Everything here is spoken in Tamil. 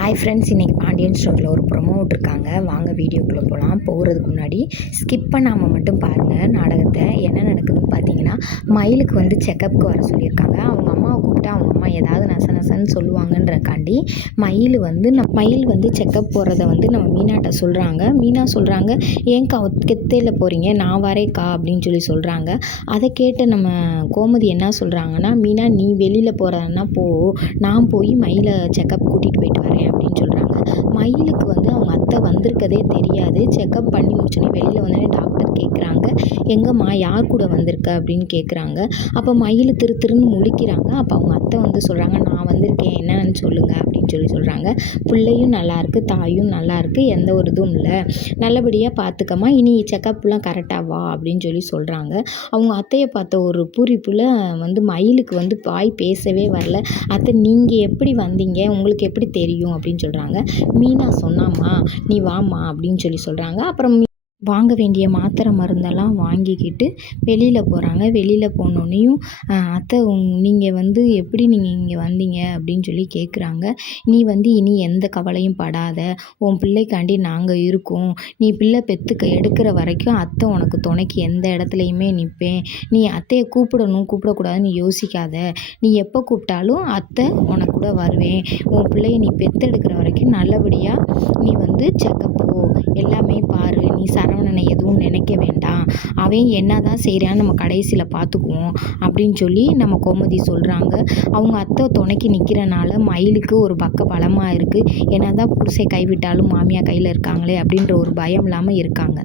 ஹாய் ஃப்ரெண்ட்ஸ், இன்றைக்கி பாண்டியன் ஸ்டோரில் ஒரு ப்ரொமோ விட்ருக்காங்க. வாங்க வீடியோக்குள்ளே போகலாம். போகிறதுக்கு முன்னாடி ஸ்கிப் பண்ணாமல் மட்டும் பாருங்கள் நாடகத்தை. என்ன நடக்குதுன்னு பார்த்தீங்கன்னா, மயிலுக்கு வந்து செக்கப்புக்கு வர சொல்லியிருக்காங்க. அவங்க அம்மாவை கூப்பிட்டா அவங்க அம்மா ஏதாவது நசன்னு சொல்லுவாங்கன்றக்காண்டி மயில் வந்து செக்கப் போகிறத வந்து நம்ம மீனாட்ட சொல்கிறாங்க. மீனா சொல்கிறாங்க, ஏன்க்கா கெத்தையில் போகிறீங்க, நான் வரேக்கா அப்படின்னு சொல்கிறாங்க. அதை கேட்டு நம்ம கோமதி என்ன சொல்கிறாங்கன்னா, மீனா நீ வெளியில் போகிறதுனா போ, நான் போய் மயிலை செக்கப் கூட்டிகிட்டு போயிட்டு வரேன் அப்படின்னு சொல்கிறாங்க. மயிலுக்கு வந்து அவங்க அத்தை வந்திருக்கதே தெரியாது. செக்கப் பண்ணி முடிச்சோன்னே வெளியில் வந்தோடனே டாக்டர் கேட்குறாங்க, எங்கம்மா யார் கூட வந்திருக்க அப்படின்னு கேட்குறாங்க. அப்போ மயில் திருன்னு முழிக்கிறாங்க. அப்போ அவங்க அத்தை வந்து சொல்கிறாங்க, நான் வந்திருக்கேன், என்னன்னு சொல்லுங்கள் அப்படின்னு சொல்கிறாங்க. பிள்ளையும் நல்லாயிருக்கு, தாயும் நல்லாயிருக்கு, எந்த ஒரு இதுவும் இல்லை, நல்லபடியாக பார்த்துக்கம்மா, இனி செக்கப்லாம் கரெக்டாக வா அப்படின்னு சொல்கிறாங்க. அவங்க அத்தையை பார்த்த ஒரு பூரிப்பில் வந்து மயிலுக்கு வந்து வாய் பேசவே வரல. அத்தை நீங்கள் எப்படி வந்தீங்க, உங்களுக்கு எப்படி தெரியும் அப்படின்னு சொல்கிறாங்க. மீனா சொன்னாம்மா, நீ வாம்மா அப்படின்னு சொல்கிறாங்க. அப்புறம் வாங்க வேண்டிய மாத்திரை மருந்தெல்லாம் வாங்கிக்கிட்டு வெளியில் போகிறாங்க. வெளியில் போனோடனையும் அத்தை நீங்கள் வந்து எப்படி நீங்கள் இங்கே வந்தீங்க அப்படின்னு கேட்குறாங்க. நீ வந்து இனி எந்த கவலையும் படாத, உன் பிள்ளைக்காண்டி நாங்கள் இருக்கோம், நீ பிள்ளை எடுக்கிற வரைக்கும் அத்தை உனக்கு துணைக்கு எந்த இடத்துலையுமே நிற்பேன், நீ அத்தையை கூப்பிடக்கூடாதுன்னு யோசிக்காத, நீ எப்போ கூப்பிட்டாலும் அத்தை உனக்கு கூட வருவேன், உன் பிள்ளைய நீ பெற்றெடுக்கிற வரைக்கும் நல்லபடியாக நீ வந்து செக்கப் போ, எல்லாமே பாரு, நீ சரவணனை எதுவும் நினைக்க வேண்டாம், அவன் என்ன தான் செய்கிறான்னு நம்ம கடைசியில் பார்த்துக்குவோம் அப்படின்னு நம்ம கோமதி சொல்கிறாங்க. அவங்க அத்தை துணைக்கு நிற்கிறனால மயிலுக்கு ஒரு பக்க பலமாக இருக்குது. என்ன தான் புருஷை கைவிட்டாலும் மாமியார் கையில் இருக்காங்களே அப்படின்ற ஒரு பயம் இல்லாமல் இருக்காங்க.